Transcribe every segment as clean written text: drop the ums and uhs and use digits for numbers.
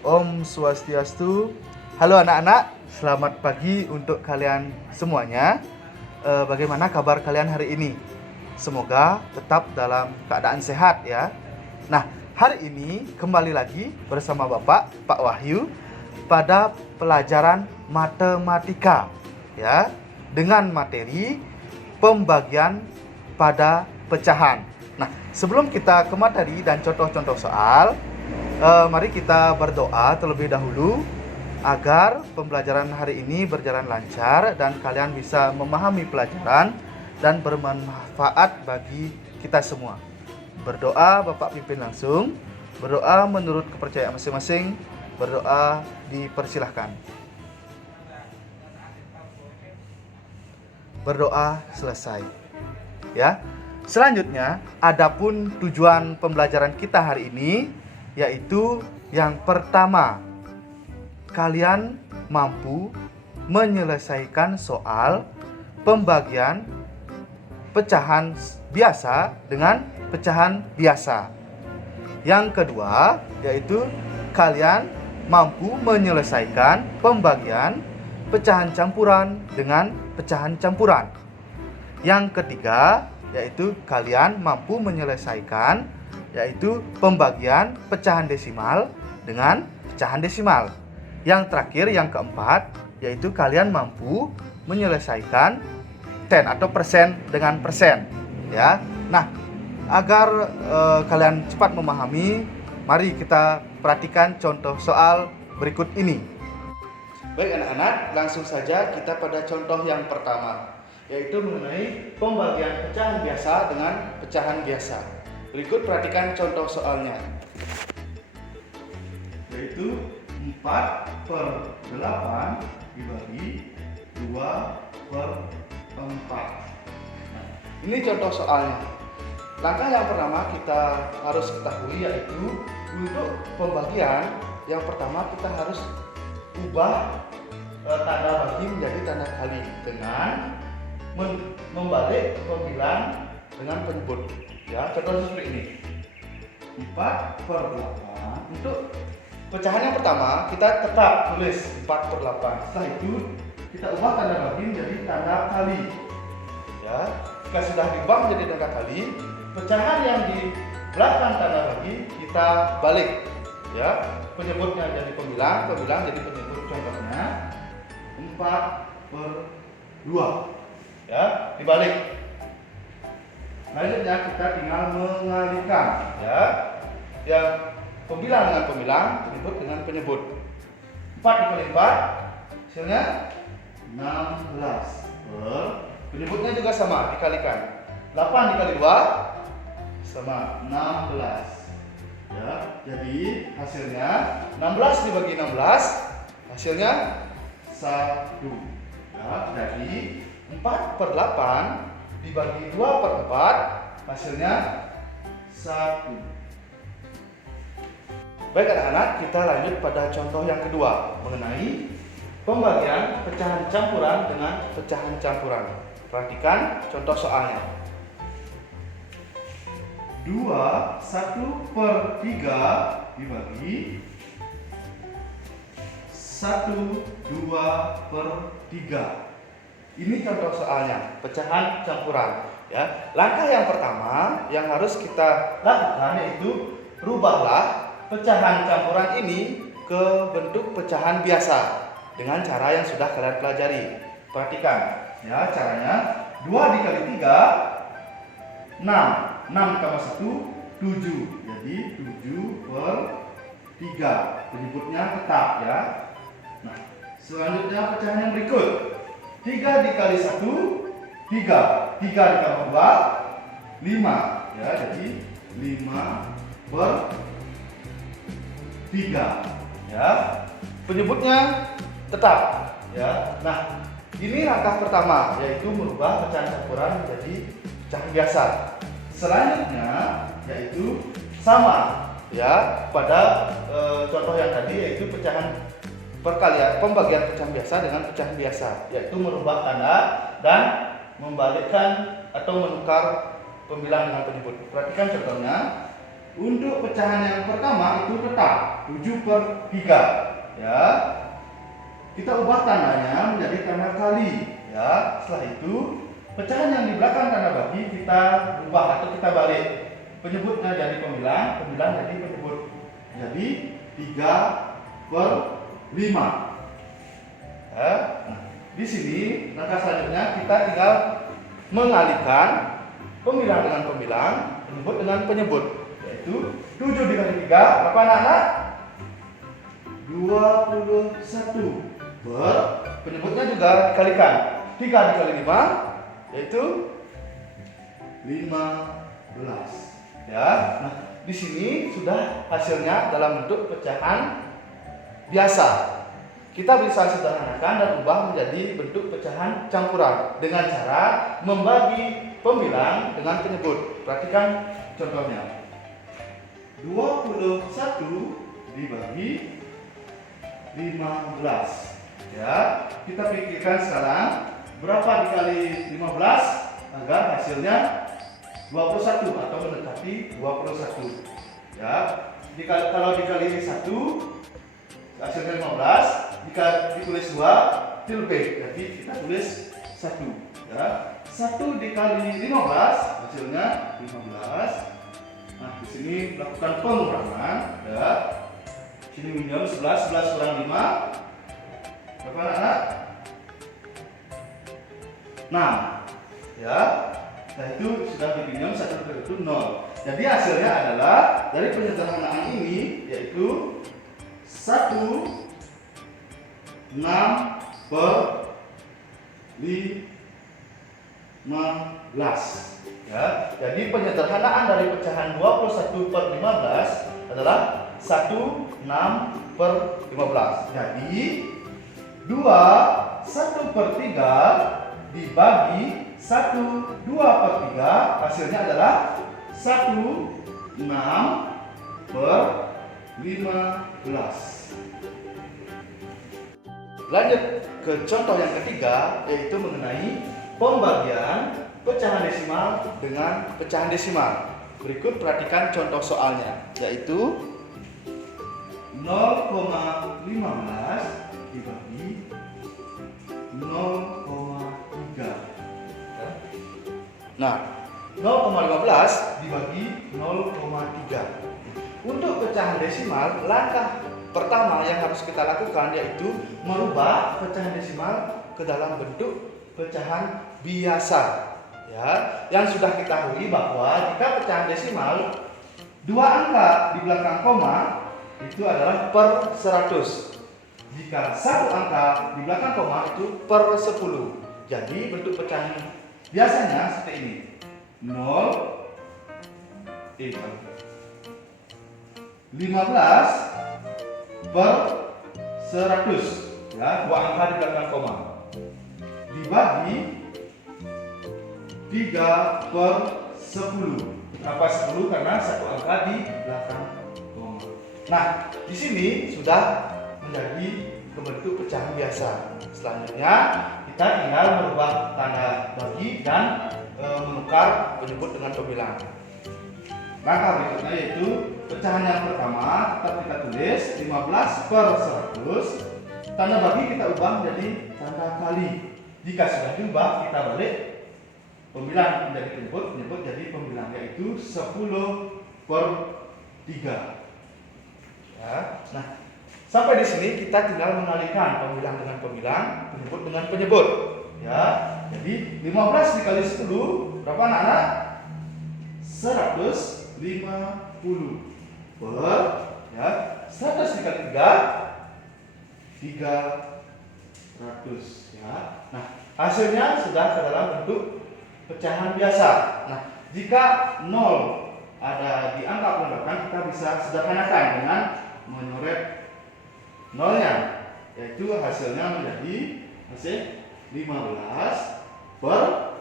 Om Swastiastu. Halo anak-anak, selamat pagi untuk kalian semuanya. Bagaimana kabar kalian hari ini? Semoga tetap dalam keadaan sehat ya. Nah, hari ini kembali lagi bersama Bapak, Pak Wahyu, pada pelajaran matematika ya, dengan materi pembagian pada pecahan. Nah, sebelum kita ke materi dan contoh-contoh soal, mari kita berdoa terlebih dahulu agar pembelajaran hari ini berjalan lancar dan kalian bisa memahami pelajaran dan bermanfaat bagi kita semua. Berdoa Bapak pimpin langsung, berdoa menurut kepercayaan masing-masing, berdoa dipersilahkan. Berdoa selesai. Ya. Selanjutnya, adapun tujuan pembelajaran kita hari ini yaitu yang pertama, kalian mampu menyelesaikan soal pembagian pecahan biasa dengan pecahan biasa. Yang kedua, yaitu kalian mampu menyelesaikan pembagian pecahan campuran dengan pecahan campuran. Yang ketiga, yaitu kalian mampu menyelesaikan pembagian pecahan desimal dengan pecahan desimal. Yang terakhir, yang keempat, yaitu kalian mampu menyelesaikan persen dengan persen ya. Nah, agar kalian cepat memahami, mari kita perhatikan contoh soal berikut ini. Baik anak-anak, langsung saja kita pada contoh yang pertama, yaitu mengenai pembagian pecahan biasa dengan pecahan biasa. Berikut perhatikan contoh soalnya, yaitu 4/8 dibagi 2/4. Nah, ini contoh soalnya. Langkah yang pertama kita harus ketahui yaitu untuk pembagian yang pertama kita harus ubah tanda bagi menjadi tanda kali dengan membalik pembilang dengan penyebut. Ya, contohnya seperti ini. 4/8. Untuk pecahan yang pertama kita tetap tulis 4/8. Setelah itu kita ubah tanda bagi menjadi tanda kali. Ya, jika sudah diubah menjadi tanda kali, pecahan yang di belakang tanda bagi kita balik. Ya, penyebutnya jadi pembilang, pembilang jadi penyebut. Contohnya 4/2. Ya, dibalik. Selanjutnya kita tinggal mengalihkan ya. Yang pembilang dengan pembilang, penyebut dengan penyebut. 4 dikali 4 hasilnya 16. Penyebutnya juga sama, dikalikan. 8 dikali 2 sama 16. Ya, jadi hasilnya 16 dibagi 16 hasilnya 1. Ya, jadi 4/8 dibagi 2/4 hasilnya 1. Baik anak-anak, kita lanjut pada contoh yang kedua mengenai pembagian pecahan campuran dengan pecahan campuran. Perhatikan contoh soalnya. 1/3 dibagi 1/2/3. Ini contoh soalnya, pecahan campuran ya. Langkah yang pertama yang harus kita lakukan yaitu rubahlah pecahan campuran ini ke bentuk pecahan biasa dengan cara yang sudah kalian pelajari. Perhatikan ya caranya. 2 dikali 3 6. 6 tambah 1 7. Jadi 7/3. Penyebutnya tetap ya. Nah, selanjutnya pecahan yang berikut. 3 dikali 1 3. 3 ditambah 2 5 ya, jadi 5/3 ya. Penyebutnya tetap ya. Nah, ini langkah pertama yaitu merubah pecahan campuran menjadi pecahan biasa. Selanjutnya yaitu sama ya pada contoh yang tadi, yaitu pecahan perkalian pembagian pecahan biasa dengan pecahan biasa, yaitu merubah tanda dan membalikkan atau menukar pembilang dengan penyebut. Perhatikan contohnya. Untuk pecahan yang pertama itu tetap 7/3 ya. Kita ubah tandanya menjadi tanda kali ya. Setelah itu pecahan yang di belakang tanda bagi kita ubah atau kita balik. Penyebutnya jadi pembilang, pembilang jadi penyebut. Jadi 3/5 ya. Nah, di sini langkah selanjutnya kita tinggal mengalihkan pembilang dengan pembilang, penyebut dengan penyebut. Yaitu 7 dikali 3 berapa anak-anak? 21. Penyebutnya juga dikalikan 3 dikali 5 yaitu 15 ya. Nah, di sini sudah hasilnya dalam bentuk pecahan biasa. Kita bisa sederhanakan dan ubah menjadi bentuk pecahan campuran dengan cara membagi pembilang dengan penyebut. Perhatikan contohnya. 21 dibagi 15 ya. Kita pikirkan sekarang berapa dikali 15 agar hasilnya 21 atau mendekati 21 ya. Kalau dikali 1 hasilnya 15, jika ditulis 2 itu lebih, jadi kita tulis 1 ya. 1 dikali 15 hasilnya 15. Nah, di sini lakukan pengurangan ya. Sini minum 11 kurang 5 berapa anak? 6 ya. Nah, itu sudah dipinjam 1 itu 0. Jadi hasilnya adalah dari penyederhanaan ini yaitu 16/15 ya. Jadi penyederhanaan dari pecahan 21/15 adalah 16/15. Jadi 1/3 dibagi 1/2/3 hasilnya adalah 16/15. Lanjut ke contoh yang ketiga, yaitu mengenai pembagian pecahan desimal dengan pecahan desimal. Berikut perhatikan contoh soalnya, yaitu 0,15 dibagi 0,3. Nah, 0,15 dibagi 0,3. Untuk pecahan desimal, langkah pertama yang harus kita lakukan yaitu merubah pecahan desimal ke dalam bentuk pecahan biasa. Ya, yang sudah kita ketahui bahwa jika pecahan desimal 2 angka di belakang koma itu adalah per 100. Jika 1 angka di belakang koma itu per 10. Jadi bentuk pecahan biasanya seperti ini. 15 per 100 ya, 2 angka di belakang koma dibagi 3/10. Kenapa 10? Karena 1 angka di belakang koma. Nah, di sini sudah menjadi bentuk pecahan biasa. Selanjutnya kita tinggal merubah tanda bagi dan menukar penyebut dengan pembilang. Langkah berikutnya yaitu pecahan yang pertama tetap kita tulis 15/100. Tanda bagi kita ubah menjadi tanda kali. Jika sudah diubah kita balik pembilang menjadi penyebut, penyebut jadi pembilang, yaitu 10/3 ya. Nah, sampai di sini kita tinggal mengalihkan pembilang dengan pembilang, penyebut dengan penyebut ya. Jadi 15 dikali 10 berapa anak-anak? 150 per ya. 100 dikali 300 ya. Nah, hasilnya sudah ke dalam bentuk pecahan biasa. Nah, jika 0 ada di angka penolakan, kita bisa sederhanakan dengan menyoret nolnya, yaitu hasilnya menjadi hasil 15 per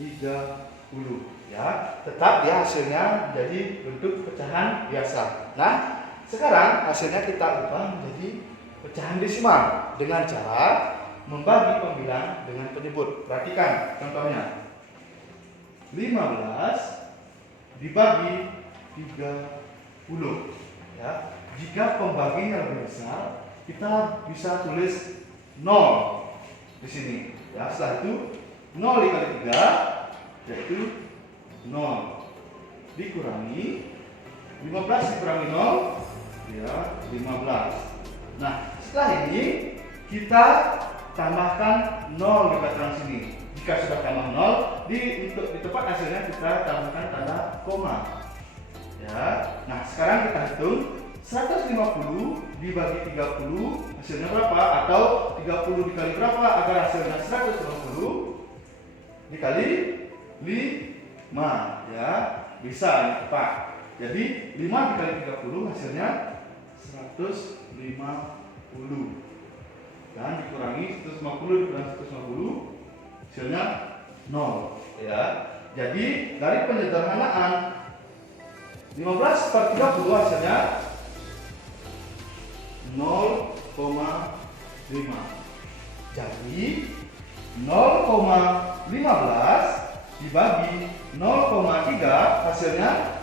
30 ya. Tetap ya hasilnya menjadi bentuk pecahan biasa. Nah, sekarang hasilnya kita ubah menjadi pecahan desimal dengan cara membagi pembilang dengan penyebut. Perhatikan contohnya. 15 dibagi 30. Ya. Jika pembaginya lebih besar, kita bisa tulis 0 di sini. Ya, setelah itu 0 dikali 3 yaitu 0 dikurangi 15 dikurangi 0 ya 15. Nah, setelah ini kita tambahkan 0 di belakang sini. Jika sudah tambah 0, untuk di tempat hasilnya kita tambahkan tanda koma. Ya. Nah, sekarang kita hitung 150 dibagi 30 hasilnya berapa? Atau 30 dikali berapa agar hasilnya 150 dikali 5. Ya, bisa ini tepat. Jadi 5 dikali 30 hasilnya 150. Dan dikurangi 150 dikurangi 150 hasilnya 0. Ya. Jadi dari penyederhanaan 15/30 hasilnya 0,5. Jadi 0,15 dibagi 0,3 hasilnya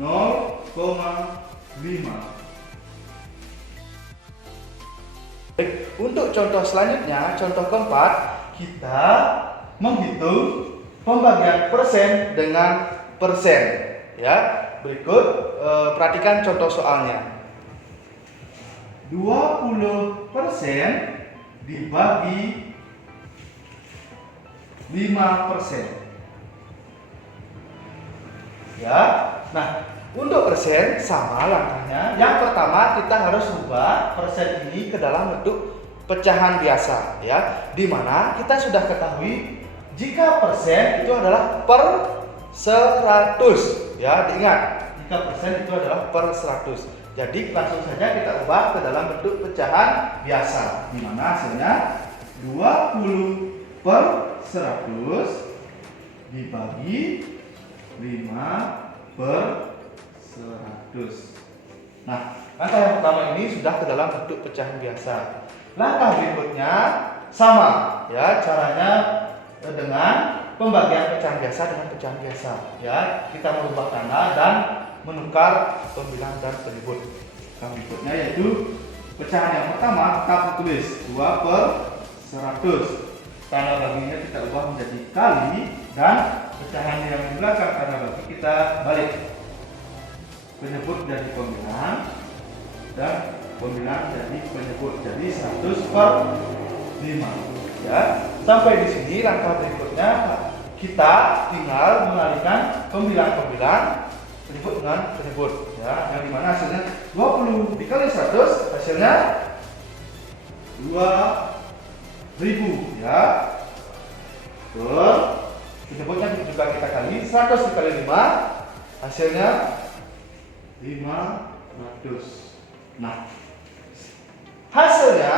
0,5. Untuk contoh selanjutnya, contoh keempat, kita menghitung pembagian persen dengan persen. Ya, berikut perhatikan contoh soalnya. 20% dibagi 5%. Ya. Nah, untuk persen sama langkahnya. Yang pertama kita harus ubah persen ini ke dalam bentuk pecahan biasa, ya. Di mana kita sudah ketahui jika persen itu adalah per 100, ya. Diingat, jika persen itu adalah per 100. Jadi langsung saja kita ubah ke dalam bentuk pecahan biasa, di mana hasilnya 20/100 dibagi 5/100. Nah, langkah yang pertama ini sudah ke dalam bentuk pecahan biasa. Langkah berikutnya sama, ya, caranya dengan pembagian pecahan biasa dengan pecahan biasa, ya. Kita merubah tanda dan menukar pembilang dan penyebut. Langkah berikutnya yaitu pecahan yang pertama tetap ditulis 2/100. Tanda baginya kita ubah menjadi kali dan pecahan yang di belakang tanda bagi kita balik. Penyebut jadi pembilang dan pembilang jadi penyebut, jadi 100/5. Ya, sampai di sini langkah berikutnya kita tinggal mengalihkan pembilang-pembilang penyebut dengan penyebut, ya, yang dimana hasilnya 20 dikali 100 hasilnya 2000, ya. Penyebutnya juga kita kali 100 dikali 5 hasilnya 500. Nah, hasilnya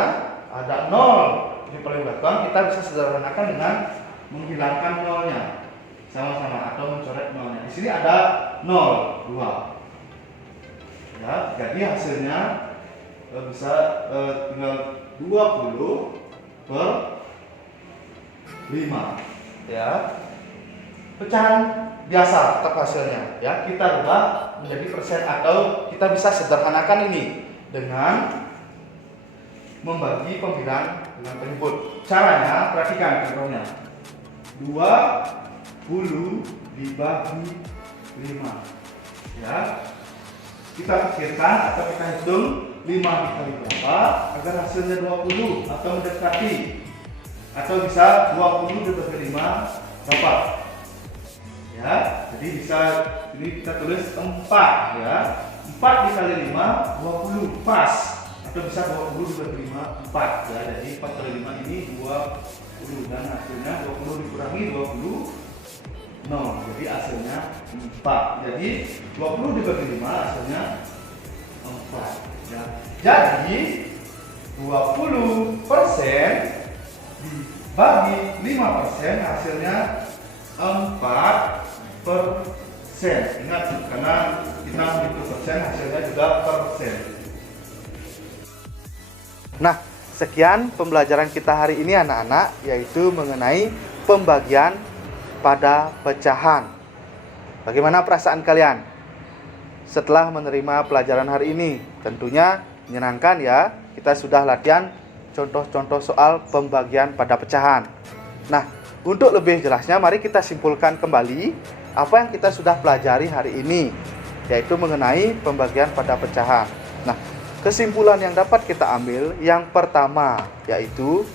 ada 0 di paling belakang. Kita bisa sederhanakan dengan menghilangkan nolnya sama-sama atau mencoret nolnya. Di sini ada 0, 2. Ya, jadi hasilnya bisa tinggal 20/5. Ya. Pecahan biasa tetap hasilnya, ya. Kita rubah menjadi persen atau kita bisa sederhanakan ini dengan membagi pembilang dengan penyebut. Caranya perhatikan contohnya. 20 dibagi 5. Ya. Kita pikirkan atau kita hitung 5 dikali berapa agar hasilnya 20 atau mendekati. Atau bisa 20 dibagi 5 berapa? Ya, jadi bisa ini kita tulis 4, ya. 4 dikali 5 20 pas. Atau bisa 20 dibagi 5 4, ya. Jadi 4 kali 5 ini 20 dan hasilnya 20 dikurangi 20 0. Jadi hasilnya 4. Jadi 20 dibagi 5 hasilnya 4, ya. Jadi 20% dibagi 5% hasilnya 4%. Ingat, karena kita menghitung persen hasilnya juga persen. Nah, sekian pembelajaran kita hari ini anak-anak, yaitu mengenai pembagian pada pecahan. Bagaimana perasaan kalian? setelah menerima pelajaran hari ini? Tentunya menyenangkan ya. Kita sudah latihan contoh-contoh soal pembagian pada pecahan. Nah, untuk lebih jelasnya mari kita simpulkan kembali apa yang kita sudah pelajari hari ini, yaitu mengenai pembagian pada pecahan. Nah, kesimpulan yang dapat kita ambil yang pertama yaitu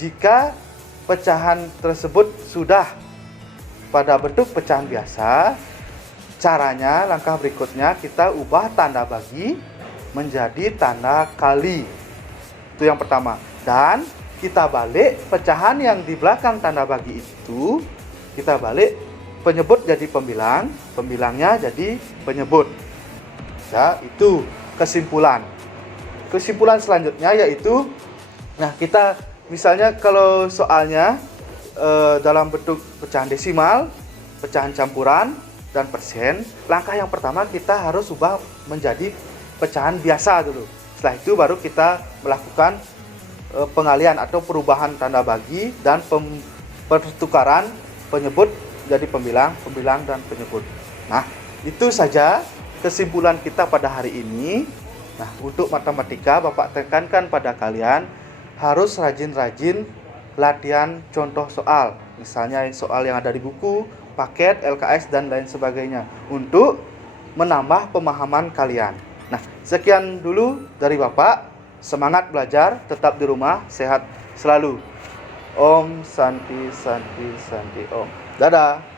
jika pecahan tersebut sudah pada bentuk pecahan biasa, caranya langkah berikutnya kita ubah tanda bagi menjadi tanda kali. Itu yang pertama. Dan kita balik pecahan yang di belakang tanda bagi itu, kita balik penyebut jadi pembilang, pembilangnya jadi penyebut. Ya, itu kesimpulan. Kesimpulan selanjutnya yaitu, nah kita misalnya kalau soalnya dalam bentuk pecahan desimal, pecahan campuran, dan persen, langkah yang pertama kita harus ubah menjadi pecahan biasa dulu. Setelah itu baru kita melakukan pengalihan atau perubahan tanda bagi dan pertukaran penyebut jadi pembilang, pembilang, dan penyebut. Nah, itu saja kesimpulan kita pada hari ini. Nah, untuk matematika, Bapak tekankan pada kalian harus rajin-rajin latihan contoh soal, misalnya soal yang ada di buku, paket, LKS, dan lain sebagainya untuk menambah pemahaman kalian. Nah, sekian dulu dari Bapak. Semangat belajar, tetap di rumah, sehat selalu. Om Santi Santi Santi Om. Dadah.